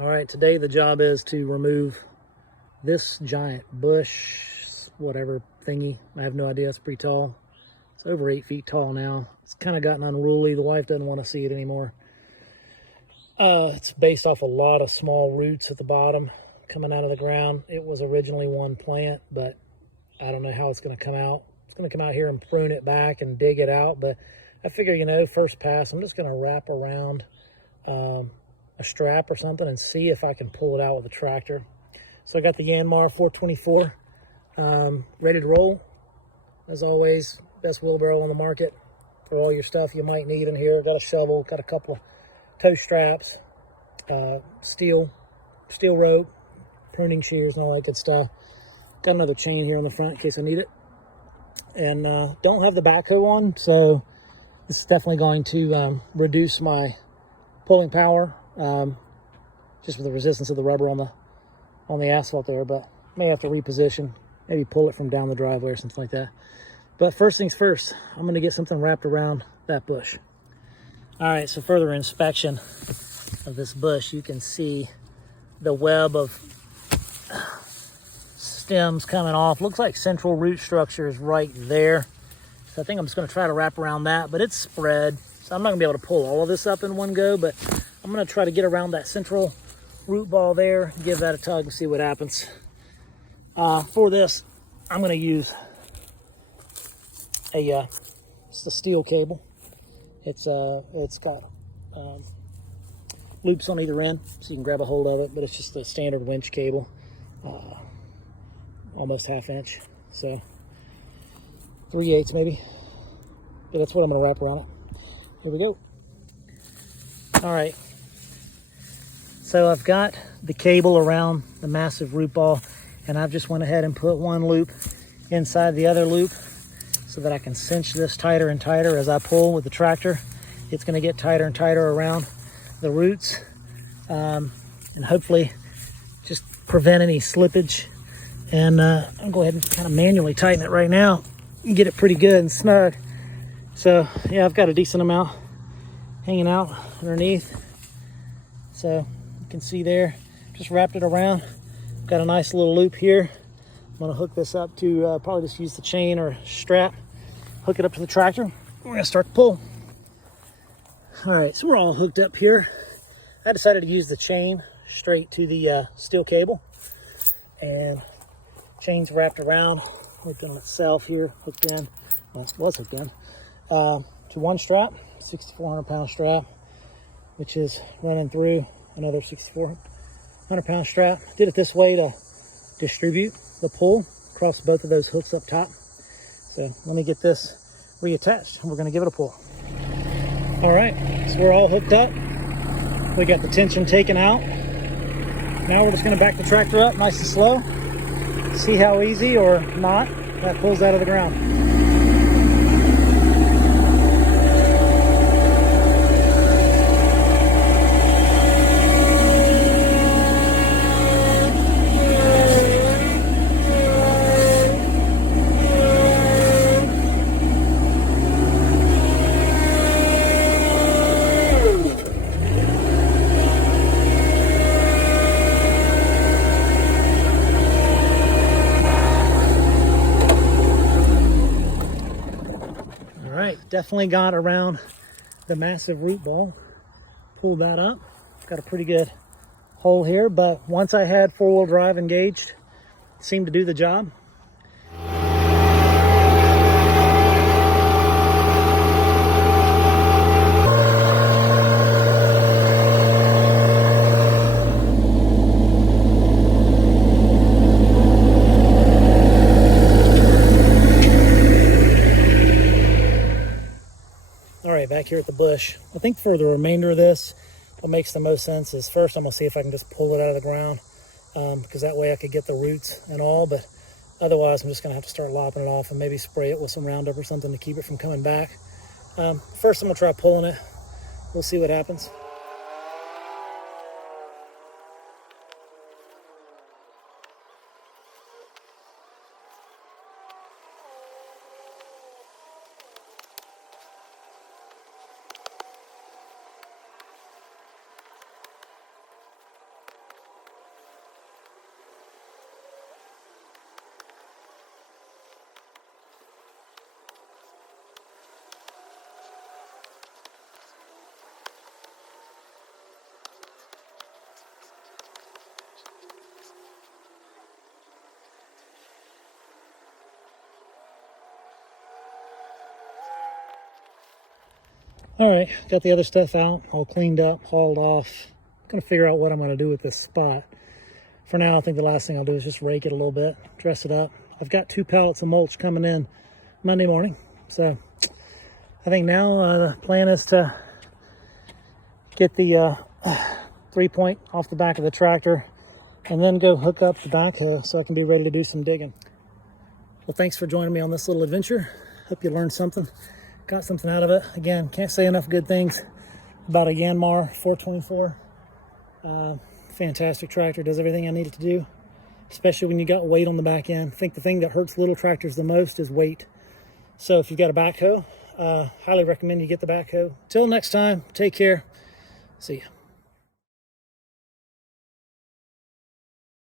All right, today the job is to remove this giant bush, whatever thingy. I have no idea, it's pretty tall. It's over 8 feet tall now. It's kind of gotten unruly. The wife doesn't want to see it anymore. It's based off a lot of small roots at the bottom coming out of the ground. It was originally one plant, but I don't know how it's going to come out. It's going to come out here and prune it back and dig it out, but I figure, you know, first pass, I'm just going to wrap around a strap or something and see if I can pull it out with a tractor. So I got the Yanmar 424 ready to roll. As always, best wheelbarrow on the market for all your stuff you might need in here. Got a shovel, got a couple of toe straps, steel rope, pruning shears and all that good stuff. Got another chain here on the front in case I need it. And don't have the backhoe on, so this is definitely going to reduce my pulling power, just with the resistance of the rubber on the asphalt there, but may have to reposition, maybe pull it from down the driveway or something like that. But first things first, I'm going to get something wrapped around that bush. All right, so further inspection of this bush, you can see the web of stems coming off. Looks like central root structure is right there. So I think I'm just going to try to wrap around that, but it's spread. So I'm not going to be able to pull all of this up in one go, but I'm going to try to get around that central root ball there, give that a tug and see what happens. For this, I'm going to use it's a steel cable. It's got loops on either end, so you can grab a hold of it, but it's just a standard winch cable, almost 1/2 inch, so 3/8 maybe. But that's what I'm going to wrap around it. Here we go. All right. So I've got the cable around the massive root ball, and I've just went ahead and put one loop inside the other loop so that I can cinch this tighter and tighter as I pull with the tractor. It's going to get tighter and tighter around the roots, and hopefully just prevent any slippage. And I'll go ahead and kind of manually tighten it right now and get it pretty good and snug. So yeah, I've got a decent amount hanging out underneath. So you can see there, just wrapped it around. Got a nice little loop here. I'm gonna hook this up to probably just use the chain or strap, hook it up to the tractor. We're gonna start to pull. All right, so we're all hooked up here. I decided to use the chain straight to the steel cable, and chain's wrapped around, hooked on itself here, hooked in, well, it was hooked in, to one strap, 6,400 pound strap, which is running through another 6,400 pound strap. Did it this way to distribute the pull across both of those hooks up top. So let me get this reattached and we're gonna give it a pull. All right, so we're all hooked up. We got the tension taken out. Now we're just gonna back the tractor up nice and slow. See how easy or not that pulls out of the ground. Definitely got around the massive root ball, pulled that up. Got a pretty good hole here, but once I had 4-wheel drive engaged, it seemed to do the job. All right, back here at the bush. I think for the remainder of this, what makes the most sense is first I'm gonna see if I can just pull it out of the ground, because that way I could get the roots and all, but otherwise I'm just gonna have to start lopping it off and maybe spray it with some Roundup or something to keep it from coming back. First I'm gonna try pulling it. We'll see what happens. All right, got the other stuff out, all cleaned up, hauled off. I'm gonna figure out what I'm gonna do with this spot. For now, I think the last thing I'll do is just rake it a little bit, dress it up. I've got 2 pallets of mulch coming in Monday morning. So I think now the plan is to get the 3-point off the back of the tractor and then go hook up the backhoe so I can be ready to do some digging. Well, thanks for joining me on this little adventure. Hope you learned something, got something out of it. Again, can't say enough good things about a Yanmar 424. Fantastic tractor, does everything I need it to do, especially when you got weight on the back end. I think the thing that hurts little tractors the most is weight. So if you've got a backhoe, highly recommend you get the backhoe. Till next time, take care. See ya.